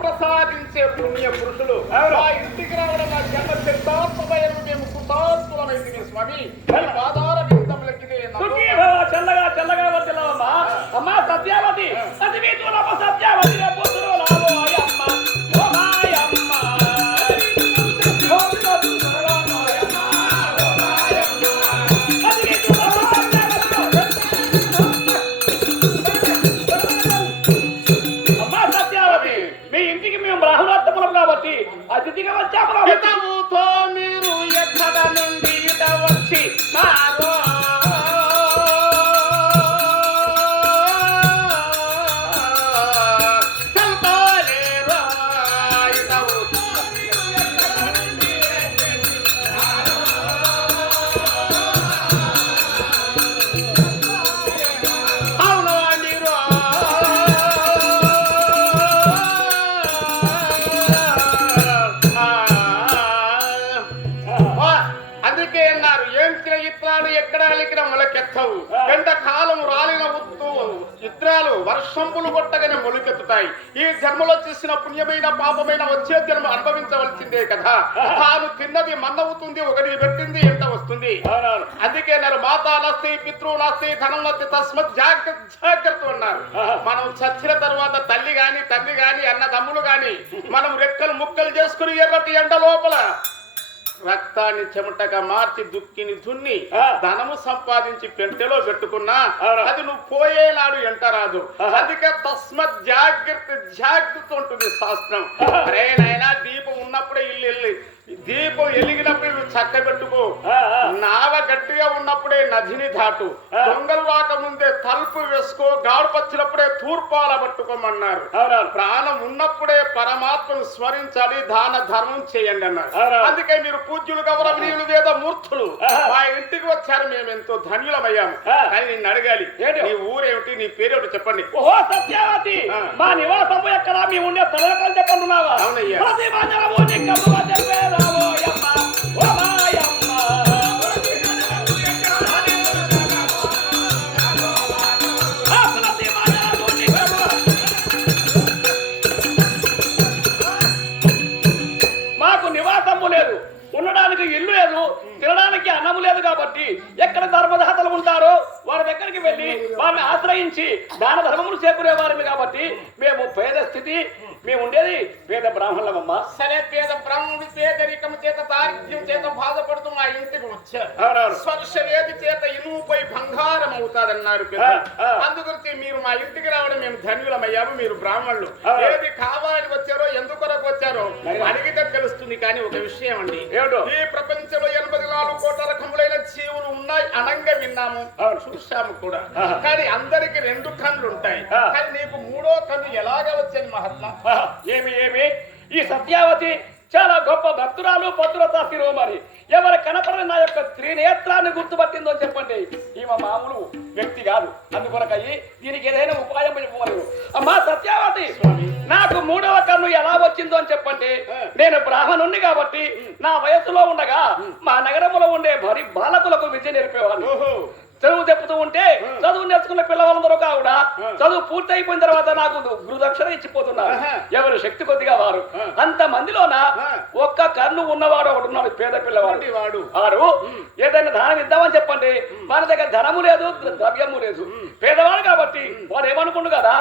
ప్రసాదించే పుణ్య పురుషులు మా ఇంటికి రావడం నా జన్మ సిద్ధార్థమైన మేము కృతార్థులమైంది స్వామి పాదాల వింతములకి చల్లగా చల్లగా వదిలేవమ్మా అమ్మా సత్యావతి అది సత్యావతి అతిథిగా వచ్చాము మీరు ఎక్కడ నుండి ఇట వచ్చి మారో ఎంతకాలం రాలిన చిత్రాలు వర్షంపులు కొట్టగానే మొలికెత్తుతాయి. ఈ జన్మలో చేసిన పుణ్యమైన పాపమైన వచ్చే జన్మ అనుభవించవలసిందే కదా. తాను తిన్నది మన్నవుతుంది, ఒకటి పెట్టింది ఎంత వస్తుంది. అందుకే నన్ను మాతా నస్తి పితృ నస్తి ధనం నస్తి తస్మత్ జాగ్రత్త అన్నారు. మనం చచ్చిన తర్వాత తల్లి గాని తండ్రి గాని అన్నదమ్ములు గాని మనం రెక్కలు ముక్కలు చేసుకుని ఎర్రటి ఎండ లోపల రక్తాన్ని చెమటగా మార్చి దుక్కిని దున్ని ధనము సంపాదించి పెంటెలో పెట్టుకున్నా అది నువ్వు పోయేనాడు ఎంటరాదు. అందుకే తస్మత్ జాగ్రత్త ఉంటుంది శాస్త్రం. అరే నాయనా దీపం ఉన్నప్పుడే ఇల్లు దీపం ఎలిగినప్పుడు నువ్వు చక్క పెట్టుకో. నావ గట్టిగా ఉన్నప్పుడే నదిని దాటు. దొంగలు రాకముందే తలుపు వేసుకో. గాడు పచ్చినప్పుడే తూర్పాల పట్టుకోమన్నారు. ప్రాణం ఉన్నప్పుడే పరమాత్మను స్మరించాలి, దాన ధర్మం చేయండి అన్నారు. అందుకే మీరు పూజ్యులు గౌరవనీయులు వేద మూర్తులు మా ఇంటికి వచ్చారు. మేము ఎంతో ధన్యులమయ్యాము. కానీ నిన్ను అడగాలి, నీ ఊరేమిటి, నీ పేరేమిటి చెప్పండి. ఓహో సత్యావతి, మా నివాసము ఎక్కడ, మీ ఉండే తలకాలు చెప్పండున్నావా? అవునయ్యా. మాకు నివాసము లేదు, ఉండడానికి ఇల్లు లేదు, తినడానికి అన్నము లేదు. కాబట్టి ఎక్కడ ధర్మదాతలు ఉంటారో వారి దగ్గరికి వెళ్ళి వారిని ఆశ్రయించి దాన ధర్మములు చేకూరే వారిని. కాబట్టి మేము పేద స్థితి, మేము ఉండేది పేద బ్రాహ్మణులమమ్మా. సరే, పేద బ్రాహ్మణుడు పేదరికం చేత దారిద్ర్యం చేత బాధపడుతూ మా ఇంటికి వచ్చారు. స్పర్శ వేది చేత ఇనుముపై బంగారం అవుతాదన్నారు. అందుగురించి మీరు మా ఇంటికి రావడం మేము ధన్యులమయ్యాము. మీరు బ్రాహ్మణులు ఏది కావాలని వచ్చారో ఎందుకొరకు వచ్చారో అడిగితే తెలుస్తుంది. కానీ ఒక విషయం అండి, ఈ ప్రపంచంలో 84 కోట్ల రకములైన జీవులు ఉన్నాయి అనంగా విన్నాము, చూశాము కూడా. కానీ అందరికి 2 కన్నులు ఉంటాయి. కానీ నీకు 3వ కన్ను ఎలాగ వచ్చింది మహాత్మా? ఏమి ఈ సత్యావతి చాలా గొప్ప భక్తురాలు, పతురత శిరోమణి. ఎవరు కనపడని నా యొక్క త్రినేత్రాన్ని గుర్తుపట్టిందో అని చెప్పండి. ఈమె మామూలు వ్యక్తి కాదు. అందుకొరకయ్యి దీనికి ఏదైనా ఉపాయం చెప్పమని. అమ్మా సత్యావతి, నాకు 3వ కన్ను ఎలా వచ్చిందో అని చెప్పండి. నేను బ్రాహ్మణుణ్ణి కాబట్టి నా వయసులో ఉండగా మా నగరంలో ఉండే మరి బాలకులకు విద్య నేర్పేవాళ్ళు. చదువు చెప్పుతూ ఉంటే చదువు నేర్చుకున్న పిల్లవాళ్ళందరూ కావుడా చదువు పూర్తి అయిపోయిన తర్వాత నాకు గురుదక్షిణ ఇచ్చిపోతున్నారు. ఎవరు శక్తి కొద్దిగా వారు. అంత మందిలోన ఒక్క కన్ను ఉన్నవాడు ఒకడు ఉన్నాడు, పేద పిల్లవాడు. వాడు ఏదైనా దానం ఇద్దామని చెప్పండి, మన దగ్గర ధనము లేదు, ద్రవ్యము లేదు, పేదవాడు కాబట్టి వాడు ఏమనుకుంటు కదా,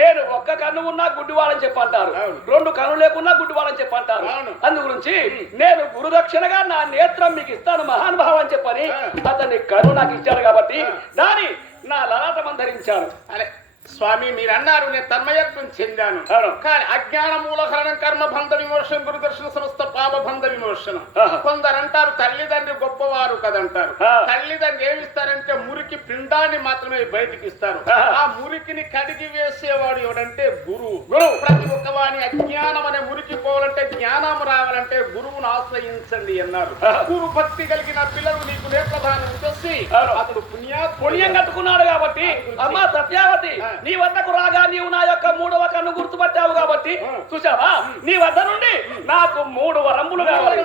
నేను ఒక్క కన్ను ఉన్నా గుడ్డివాడని చెప్పంటారు, 2 కన్ను లేకున్నా గుడ్డివాడని చెప్పంటారు. అందు గురించి నేను గురుదక్షిణగా నా నేత్రం మీకు ఇస్తాను మహానుభావం అని చెప్పని అతన్ని కన్ను నాకు ఇచ్చాడు. కాబట్టి దాని నా లలాటం ధరించాను. అరే స్వామి, మీరు అన్నారు, నేను తన్మయత్వం చెందాను. కానీ అజ్ఞాన మూలకరణం కర్మ బంధ విమోచనం గురుదర్శన సంస్థ పాప బంధ విమోచనం. కొందరు అంటారు తల్లిదండ్రి గొప్పవారు కదంటారు. తల్లిదండ్రి ఏమిస్తారంటే మురికి పిండాన్ని మాత్రమే బయటికి ఇస్తారు. ఆ మురికిని కడిగి వేసేవాడు ఎవడంటే గురువు. ప్రతి ఒక్క వాని అజ్ఞానం అనే మురికి పోవాలంటే, జ్ఞానం రావాలంటే గురువును ఆశ్రయించండి అన్నారు. గురు భక్తి కలిగిన పిల్లలు నీకు నేత్రదానం చేసి అతడు పుణ్యం కట్టుకున్నాడు. కాబట్టి అమ్మా సత్యావతి, నీ వద్దకు రాగా నీవు నా యొక్క 3వ కన్ను గుర్తుపట్టావు. కాబట్టి చూసావా, నీ వద్ద నుండి నాకు 3 వరములు కావాలి.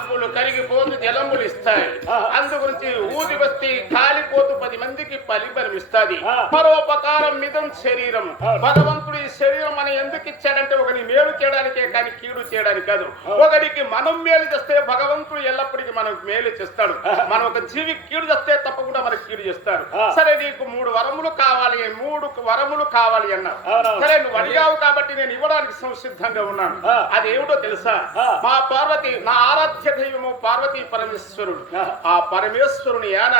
మబ్బులు కరిగిపోతూ జలములు ఇస్తాయి. అందు గురించి ఊది వస్తే కాలిపోతూ 10 మందికి ఫలితం ఇస్తాది. పరోపకారం మిదం శరీరం. భగవంతుడు ఈ శరీరం అని ఎందుకు ఇచ్చాడంటే ఒకని మేలు చేయడానికే కానీ కీడు చేయడానికి కాదు. ఒకరికి మనం మేలు చేస్తే భగవంతుడు ఎల్లప్పటికీ మనకు మేలు చేస్తాడు. మనం ఒక జీవి కీడు చేస్తే తప్పకుండా మనకు కీడు చేస్తాడు. సరే నీకు 3 వరములు కావాలి, 3 వరములు కావాలి అన్నావు. సరే నువ్వు అడిగావు కాబట్టి నేను ఇవ్వడానికి సంసిద్ధంగా ఉన్నాను. అదేమిటో తెలుసా? మా పార్వతి, నా ఆరాధ్య దైవము పార్వతీ పరమేశ్వరుడు. ఆ పరమేశ్వరుని యాన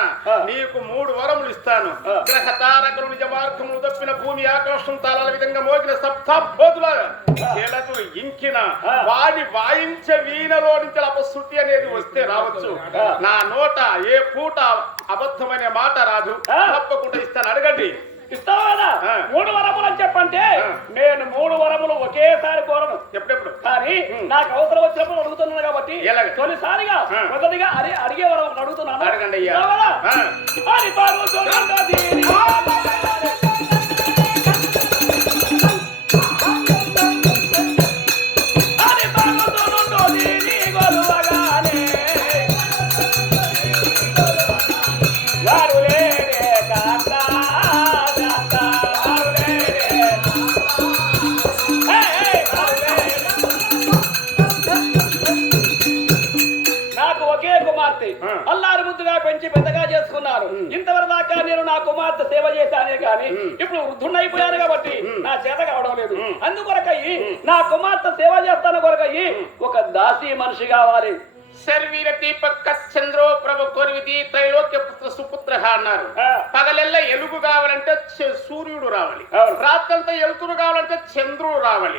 నీకు 3 వరములు ఇస్తాను. గ్రహ తారకులు నిజ మార్గములు తప్పిన భూమి ఆకాశం తాళాల విధంగా మోగిన సప్తాబోధుల చేలకులు ఇంకిన వాడి వాయించే వీణలో నుంచి అపశృతి అనేది వస్తే రావచ్చు. నా నోట ఏ పూట అబద్ధమనే మాట రాదు. తప్పకుండా ఇస్తాను, అడగండి. ఇస్తావా కదా? 3 వరములు అని చెప్పంటే నేను 3 వరములు ఒకేసారి కోరను. ఎప్పుడెప్పుడు కానీ నాకు అవసరం వచ్చినప్పుడు అడుగుతున్నాను కాబట్టి తొలిసారిగా మొదటిగా అడిగే వరం అడుగుతున్నాను. అడగండి అయ్యా. అల్లారు ముద్దుగా పెంచి పెద్దగా చేసుకున్నాను. ఇంతవరకు దాకా నేను నా కుమార్తె సేవ చేశానే గాని ఇప్పుడు వృద్ధున్నైపోయాను కాబట్టి నా చేత కావడం లేదు. అందుకొరకయ్యి నా కుమార్తె సేవ చేస్తాను కొరకయ్యి ఒక దాసీ మనిషి కావాలి. శర్వీర దీపక చంద్రో ప్రభు కొరివిది త్రైలోక్య పుత్ర సుపుత్ర అన్నారు. పగలెల్ల ఎలుగు కావాలంటే సూర్యుడు రావాలి, రాత్రంతా ఎలుతురు కావాలంటే చంద్రుడు రావాలి.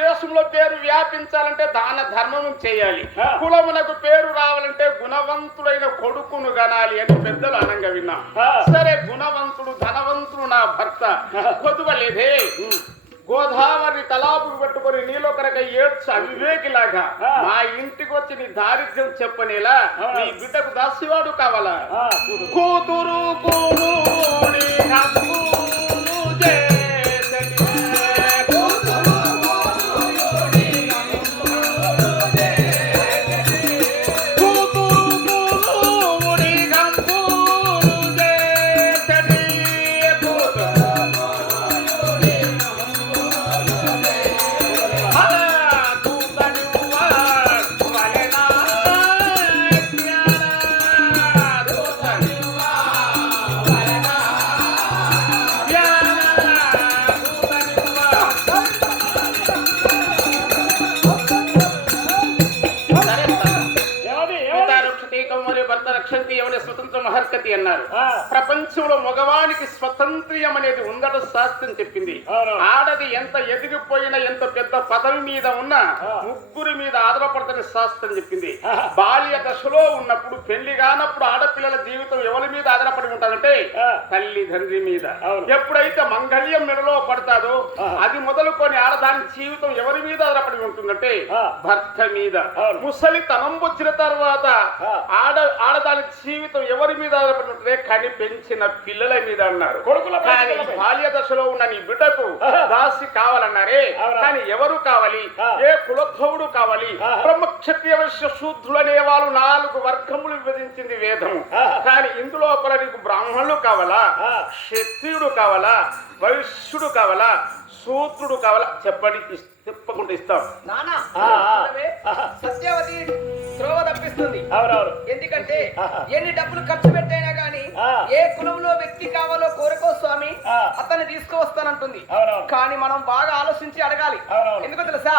దేశంలో పేరు వ్యాపించాలంటే దాన ధర్మం చేయాలి. కులమునకు పేరు రావాలంటే గుణవంతుడైన కొడుకును గనాలి అని పెద్దలు అనంగా విన్నాం. సరే, గుణవంతుడు ధనవంతుడు నా భర్త కొదువలేదే. గోదావరి తలాపుకు పెట్టుకొని నీలో కనుక ఏడ్చు అవివేకిలాగా మా ఇంటికి వచ్చి నీ దారిద్ర్యం చెప్పనేలా నీ బిడ్డకు దాసివాడు కావాలా? కూతురు స్వతంత్ర మహర్కతి అన్నారు. ప్రపంచంలో మగవానికి స్వతంత్ర్యం అనేది ఉందట శాస్త్రం చెప్పింది. ఆడది ఎంత ఎదిగిపోయినా ఎంత పెద్ద పదవి మీద ఉన్నా 3 మీద ఆధారపడతని శాస్త్రం చెప్పింది. బాల్య దశలో ఉన్నప్పుడు పెళ్లి కానప్పుడు ఆడపిల్లల జీవితం ఎవరి మీద ఆధారపడి ఉంటారంటే తల్లిదండ్రి మీద. ఎప్పుడైతే మంగళ్యం మెడలో పడతాదో అది మొదలుకొని ఆడదాని జీవితం ఎవరి మీద ఆధారపడి ఉంటుందంటే భర్త మీద. ముసలి తనం వచ్చిన తర్వాత ఆడదాని జీవితం ఎవరి మీద ఆధారపడి ఉంటుంది? కానీ పెంచిన పిల్లల మీద అన్నారు. కానీ బాల్య దశలో ఉన్న నీ బిడ్డకు దాసి కావాలన్నారే, కానీ ఎవరు కావాలి? ఏ కులోద్భవుడు కావాలి? బ్రహ్మక్షత్రియ వైశ్య శూద్రులు అనే వాళ్ళు 4 వర్గములు విభజించింది వేదము. కానీ ఇందులో నీకు బ్రాహ్మణులు కావాలా, క్షత్రియుడు కావాలా, వైశ్యుడు కావాలా, శూద్రుడు కావాలా? చెప్పండి, చెప్పకుండా ఇస్తాం. సత్యవతి త్రోవ తప్పిస్తుంది. ఎందుకంటే ఎన్ని డబ్బులు ఖర్చు పెట్టైనా గానీ ఏ కులంలో వ్యక్తి కావాలో కోరుకో స్వామి అతన్ని తీసుకువస్తానంటుంది. కానీ మనం బాగా ఆలోచించి అడగాలి. ఎందుకో తెలుసా?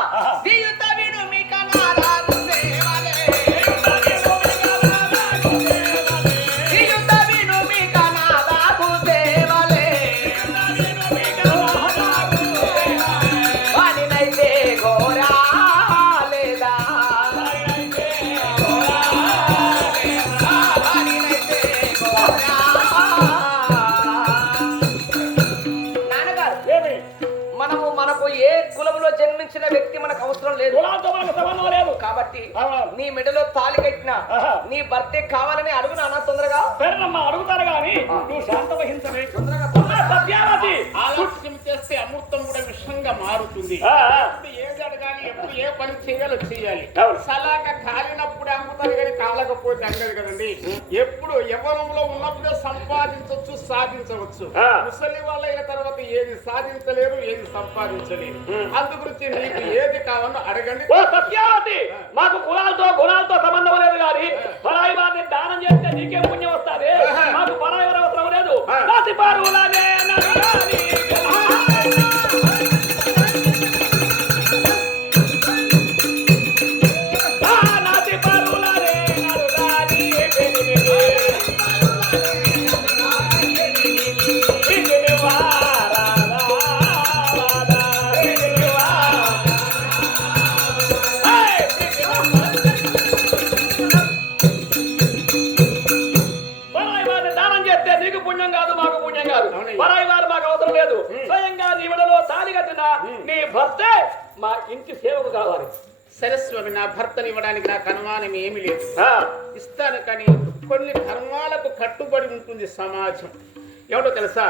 జన్మించిన వ్యక్తి మనకు అవసరం లేదు కాబట్టి నీ మెడలో తాళి కట్టిన నీ భర్తే కావాలని అడుగు నాన్న తొందరగా. అడుగుతారు కానీ నువ్వు శాంత వహించవే. ఆలస్యం చేస్తే అమృతం కూడా విషంగా మారుతుంది. ఏది అడగాలి, ఎప్పుడు ఏ పని చేయాలో చేయాలి. సలాక కాలినప్పుడు లేకపోతే అంగది కదండి. ఎప్పుడు యవ్వనంలో ఉన్నప్పుడే సంపాదించవచ్చు, సాధించవచ్చు. ముసలి వాళ్ళైన తర్వాత ఏది సాధించలేరు, ఏది సంపాదించలేరు. అందు గురించి నీకు ఏది కావాలో అడగండి. ఓ సత్యావతి, మాకు కులాలతో గుణాలతో సంబంధం లేదు కానీ పరాయి వారిని దానం చేస్తే నీకే పుణ్యం వస్తుంది. మాకు పరాయి వారి అవసరం లేదు. నాటి పరువులనే నడగాలి. నీ భర్తే మా ఇంటి సేవకు కావాలి. సరే స్వామి, నా భర్తని ఇవ్వడానికి నాకు అనుమానం ఏమీ లేదు. ఇస్తాను, కానీ కొన్ని ధర్మాలకు కట్టుబడి ఉంటుంది సమాజం. ఏమిటో తెలుసా?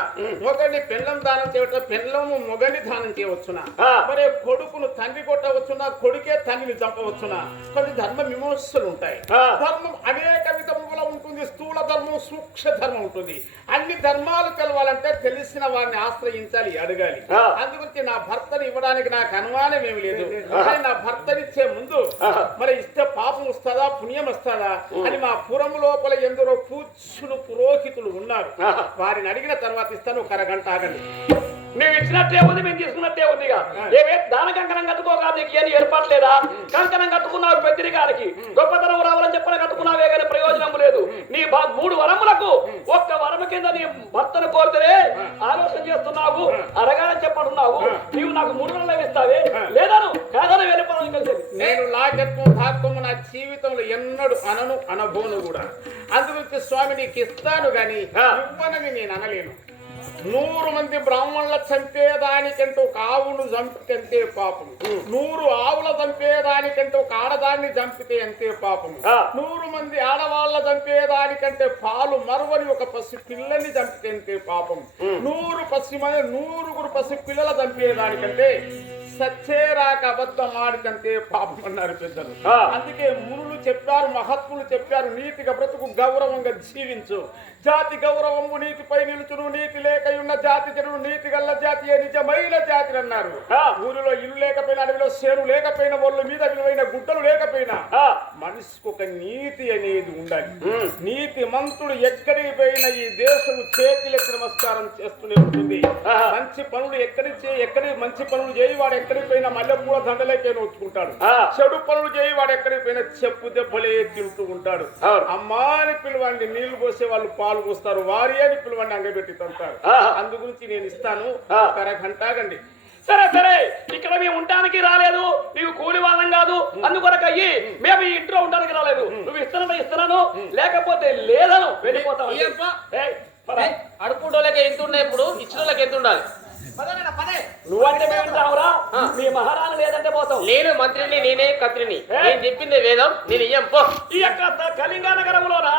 మొగని పెళ్ళం దానం చేయటం, పెళ్ళము మొగని దానం చేయవచ్చునా? మరి కొడుకును తండ్రి కొట్టవచ్చునా? కొడుకే తండ్రిని చంపవచ్చునా? కొన్ని ధర్మ విమర్శలు ఉంటాయి. ధర్మం అనేక విధముగా ఉంటుంది. స్థూల ధర్మం, సూక్ష్మ ధర్మం ఉంటుంది. అన్ని ధర్మాలు తెలవాలంటే తెలిసిన వారిని ఆశ్రయించాలి, అడగాలి. అందుగురించి నా భర్తని ఇవ్వడానికి నాకు అనుమానం ఏమి లేదు. కానీ నా భర్తనిచ్చే ముందు మరి ఇస్తే పాపం వస్తుందా, పుణ్యం వస్తుందా అని మా పురం లోపల ఎందరో పూజ్యులు పురోహితులు ఉన్నారు. వారిని అడిగిన తర్వాత ఇస్తాను. ఒక అరగంట ఆగండి. మేము ఇచ్చినట్టే ఉంది, మేము తీసుకున్నట్టే ఉందిగా. ఏమే దాన కంకణం కట్టుకోగా నీకు ఏం ఏర్పాటు లేదా? కంకణం కట్టుకున్నావు పెద్దరికానికి, గొప్పతనం రావాలని చెప్పని కట్టుకున్నావే కానీ ప్రయోజనం లేదు. నీ 3 వరములకు ఒక్క వరము కింద నీ భర్తను కోరితే ఆలోచన చేస్తున్నావు, అడగాలని చెప్పడున్నావు. నీవు నాకు 3 వరములు ఇస్తావే, లేదను కాదని వెళ్ళిపోవడం కలిసి. నేను లాగత్వం భాగత్వం నా జీవితంలో ఎన్నడూ అనను, అనబోను కూడా. అందుగురించి స్వామి నీకు ఇస్తాను గాని ఇవ్వనని నేను అనలేను. 100 మంది బ్రాహ్మణుల చంపేదానికంటే ఒక ఆవును చంపితే పాపం. 100 ఆవుల చంపేదానికంటే ఒక ఆడదాన్ని చంపితే అంతే పాపం. 100 మంది ఆడవాళ్ళ చంపేదానికంటే పాలు మరువని ఒక పసి పిల్లని చంపితే అంతే పాపం. 100 పసి పిల్లల చంపేదానికంటే సచ్చేరాక అబద్ధం ఆడికంతే పాపం అన్నారు పెద్దలు. అందుకే మునులు చెప్పారు, మహాత్ములు చెప్పారు, నీతిగా బ్రతుకు, గౌరవంగా జీవించు. జాతి గౌరవము నీతిపై నిలుచును, నీతి లేకయున్న జాతి జనుడు నీతి గల్ల జాతి నిజమైన జాతి అన్నారు. ఊరిలో ఇల్లు లేకపోయినా, అడవిలో చేరు లేకపోయినా, ఒళ్ళు మీద విలువైన గుడ్డలు లేకపోయినా మనిషికి ఒక నీతి అనేది ఉండాలి. నీతి మంతుడు ఎక్కడికి పోయినా ఈ దేశం చేతులెత్తి నమస్కారం చేస్తూనే ఉంటుంది. మంచి పనులు ఎక్కడి మంచి పనులు చేయవాడు ఎక్కడికి పోయినా మల్లెపూల దండలేకే నోచుకుంటాడు. చెడు పనులు చేయవాడు ఎక్కడికి పోయినా చెప్పు దెబ్బలే తింటూ ఉంటాడు. అమ్మా అని పిలవండి, నీళ్లు పోసే వాళ్ళు పాలు పోస్తారు, వారి అని పిలవండి అంగబెట్టి తంటారు. అందు గురించి నేను ఇస్తాను. ఒక అరగంట ఆగండి. సరే సరే, ఇక్కడ మేము ఉండడానికి రాలేదు, నీవు కూలి వాళ్ళం కాదు. అందుకొరకు అయ్యి మేము ఈ ఇంట్లో ఉండడానికి రాలేదు. నువ్వు ఇస్తున్నాను, లేకపోతే లేదను వెళ్ళిపోతావు. అడుపుటోళ్ళకి ఎంత ఉన్నాయి, ఇప్పుడు ఇచ్చిన వాళ్ళకి ఎంత ఉండాలి? నువ్వంటే మేముంటావురా, మీ మహారాణి లేదంటే పోతావు. నేను మంత్రిని, నేనే కత్రిని. నేను చెప్పింది వేదం, నేను ఇయ్యం పో. ఈ యొక్క కళింగ నగరంలోన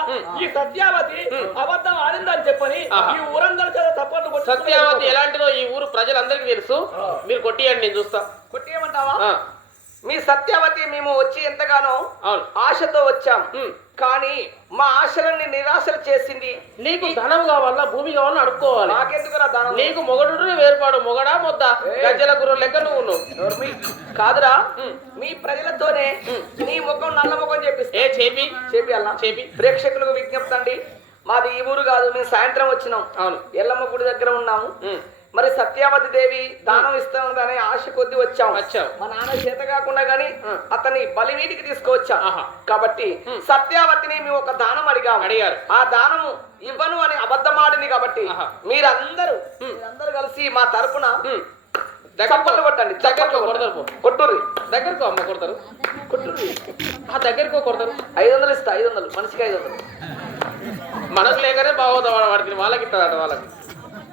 ఈ సత్యావతి అబద్ధం ఆడిందని చెప్పని ఈ ఊరందరూ చేత తప్పట్లు. సత్యావతి ఎలాంటిదో ఈ ఊరు ప్రజలందరికీ తెలుసు. మీరు కొట్టియండి, నేను చూస్తా. కొట్టియమంటావా? మీ సత్యావతి మేము వచ్చి ఎంతగానో ఆశతో వచ్చాం, కానీ మా ఆశలన్నీ నిరాశలు చేసింది. నీకు ధనం కావాలా, భూమి కావాలని అడుక్కోవాలి. నాకెందుకురా ధనం? నీకు మొగడు వేరుపాడు, మొగడా మొద్ద గజ్జల గుర్ర లెక్క నువ్వు ఉన్నావు. కాదురా, మీ ప్రజలతోనే నీ ముఖం నల్ల ముఖం చెప్పిస్తా. చేపి అలా చేపి. ప్రేక్షకులకు విజ్ఞప్తి అండి, మాది ఈ ఊరు కాదు, మేము సాయంత్రం వచ్చినాం. అవును, ఎల్లమ్మ గుడి దగ్గర ఉన్నాము. మరి సత్యావతి దేవి దానం ఇస్తామని ఆశ కొద్ది వచ్చాం. మా నాన్న చేత కాకుండా గాని అతని బలివీటికి తీసుకువచ్చా. కాబట్టి సత్యావతిని మేము ఒక దానం అడిగారు. ఆ దానము ఇవ్వను అని అబద్ధమాడింది. కాబట్టి మీరందరూ కలిసి మా తరపున చప్పట్లు కొట్టండి. దగ్గరకో కొడతారు, కొట్టుర్రి. దగ్గరకో అమ్మ కొడతారు, కొట్టుర్రి. దగ్గరకో కొడతారు. 500 ఇస్తా, 500 మనిషికి 500. మనకు లేకనే బాగోదా వాడికి, వాళ్ళకి ఇస్తాడట వాళ్ళకి.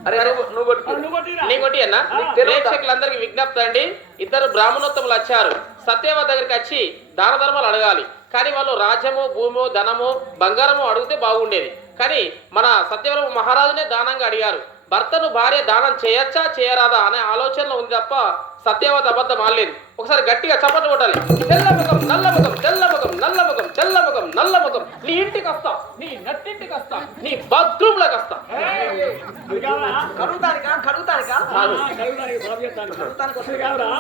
అరే నువ్వు కొట్టి అన్న. ప్రేక్షకులందరికీ విజ్ఞప్తి అండి, 2 బ్రాహ్మణోత్తములు వచ్చారు. సత్యవతి దగ్గరికి వచ్చి దాన ధర్మాలు అడగాలి. కానీ వాళ్ళు రాజ్యము, భూమో, ధనము, బంగారము అడిగితే బాగుండేది. కానీ మన సత్యవతి మహారాజునే దానంగా అడిగారు. భర్తను భార్య దానం చేయొచ్చా చేయరాదా అనే ఆలోచనలో ఉంది తప్ప సత్యవతి అబద్ధం ఆడలేదు. ఒకసారి గట్టిగా చప్పట్లు కొట్టాలి. తెల్లముఖం నల్లముఖం, తెల్లముఖం నల్లముఖం, తెల్లముఖం నల్లముఖం, నీ కడుగుతానికా కడుగుతానికా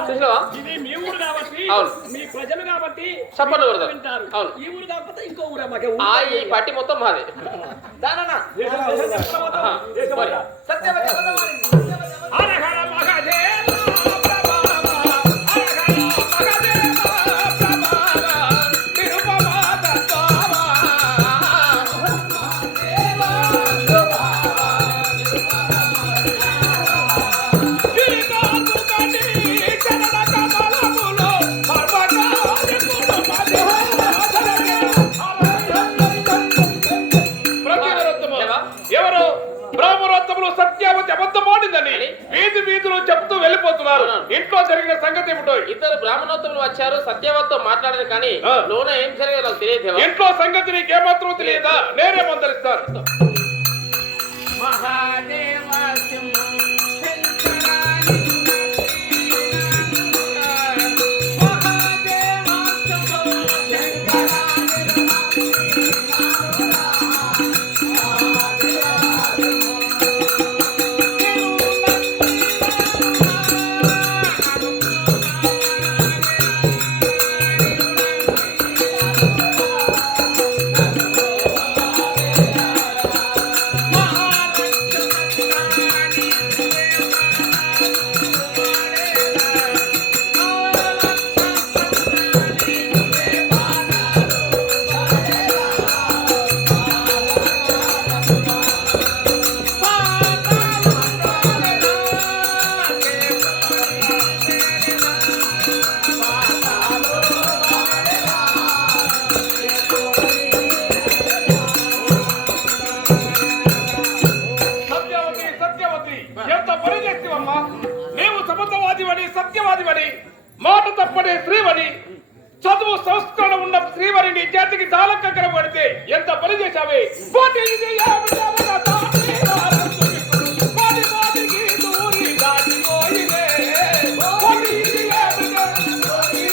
చూసావా? ఇది మీ ఊరు కాబట్టి అవును. మీ ప్రజలు కాబట్టి చప్పట్లు కొడతారు. వింటారు. అవును. ఈ ఊరు కాకపోతే ఇంకో ఊరే మాకే ఊరు. ఈ పట్టి మొత్తం మాదే. దానన్నా ఆహా. మరి. సత్యవతి అబద్ధమాడింది. హరహర మహాదేవ ప్రభావ, హరహర మహాదేవ ప్రభావ, తిరుపమాత స్వామ. గిరికాంతుకటి చరణ కమలములో పర్వతాదికుడు ప్రతివరోత్తము. దేవా? ఎవరు బ్రాహ్మణోత్తములు సత్యావతి అబద్ధమాడిందని వీధి వీధులు చెప్తూ వెళ్ళిపోతున్నారు. అవునా? ఇంట్లో జరిగిన సంగతి ఏమిటో ఇద్దరు బ్రాహ్మణోత్తములు వచ్చారు, సత్యవతితో మాట్లాడారు, కానీ లోన ఏం జరిగేదో నాకు తెలియదు దేవా. ఇంట్లో సంగతి నీకేమాత్రం తెలియదా? నేనే మందలిస్తాను. మహాదేవ సింహ సత్యవతి సత్యవతి ఎంత పని చేస్తావమ్మా? నీవు సమతవాదివని సత్యవాదివని మాట తప్పని స్త్రీవని చదువు సంస్కరణ ఉన్న స్త్రీవని నీ చేతికి దాలకంకర పడితే ఎంత పని చేశావే? పోటీ ఇది ఏమిటవన తాటి వారంతుమిప్పుడు, మాటి మాటికి దూరి దాటిపోయినే. పోటీ ఇది ఏమిటవన తాటి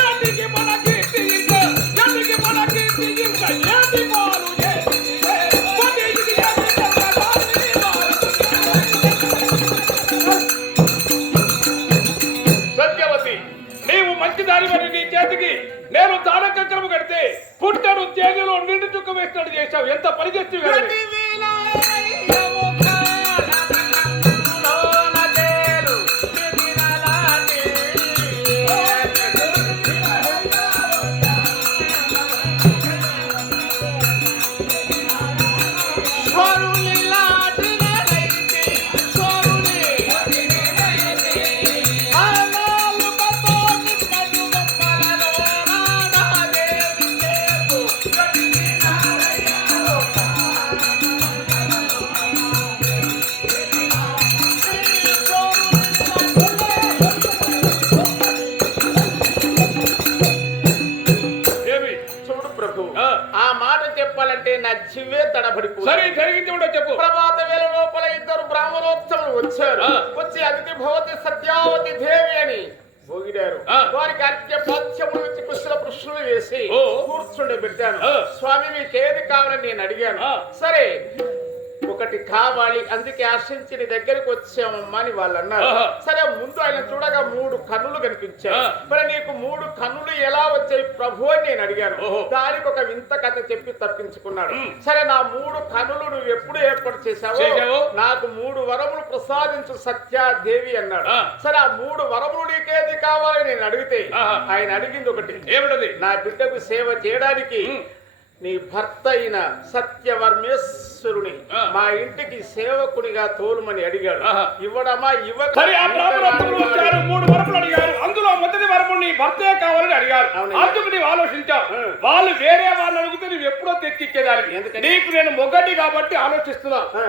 ఏటికి మన కీర్తి ఇంకా, ఏటికి మన కీర్తి ఇంకా, ఏటి పాలు ఏటికి పోటీ ఇది ఏమిటవన తాటి సత్యవతి, నీవు మంచి దానివని నీ చేతికి నేను దానకంకరము కడితే పుట్టను తేనెలో నిండు చుక్క వేసినట్టు చేశావు. ఎంత పని చేస్తావు? ఏమి చూడు ప్రభు, ఆ. ఆ మాట చెప్పాలంటే నా జీవే తడబడిపో. సరే జరిగింది ఉండో చెప్పు. ప్రభాత వేళ లోపల ఇద్దరు బ్రాహ్మణోత్సవం వచ్చారు. ఆ. వచ్చి అతిథి భవతి సత్యావతి దేవి అని పోగిడారు. ఆ. వారికి అర్ఘ్యపాద్యములు ఇచ్చి కుశల ప్రశ్నలు వేసి ఓ. కూర్చుండే పెట్టాను. ఆ. స్వామి మీకేది కావాలని నేను అడిగాను. ఆ. సరే ఒకటి కావాలి, అందుకే ఆశించి నీ దగ్గరికి వచ్చామమ్మా అని వాళ్ళు అన్నారు. ఆహా. సరే ముందు ఆయన చూడగా 3 కన్నులు కనిపించాయి. ఆ. మరి నీకు 3 కన్నులు ఎలా వచ్చాయి ప్రభు అని నేను అడిగాను. ఓహో. దానికి ఒక వింత కథ చెప్పి తప్పించుకున్నాడు. ఉమ్. సరే నా 3 కన్నులు నువ్వు ఎప్పుడు ఏర్పాటు చేశావో చేశావు? నాకు 3 వరములు ప్రసాదించు సత్యాదేవి అన్నాడు. ఆ. సరే ఆ 3 వరములు నీకేది కావాలని నేను అడిగితే ఆహా. ఆయన అడిగింది ఒకటి, ఏమిటది? నా బిడ్డకు సేవ చేయడానికి ఉమ్. నీ భర్త అయిన సత్యవర్మేశ్వరుని ఆ. మా ఇంటికి సేవకునిగా తోలుమని అడిగాడు. ఆహా. ఇవ్వడమా ఇవ్వక సరే ఆ బ్రాహ్మణోత్తములు వచ్చారు, 3 వరములు అడిగారు. అందులో మొదటి వరము నీ భర్తే కావాలని అడిగారు. అవునయ్య. అందుకు నీవు ఆలోచించావు. ఆ. వాళ్ళు వేరే వాళ్ళు అడిగితే నువ్వు ఎప్పుడో తెచ్చిచ్చేదానికి. ఎందుకని? నీకు నేను మొగటి కాబట్టి ఆలోచిస్తున్నా. ఆ.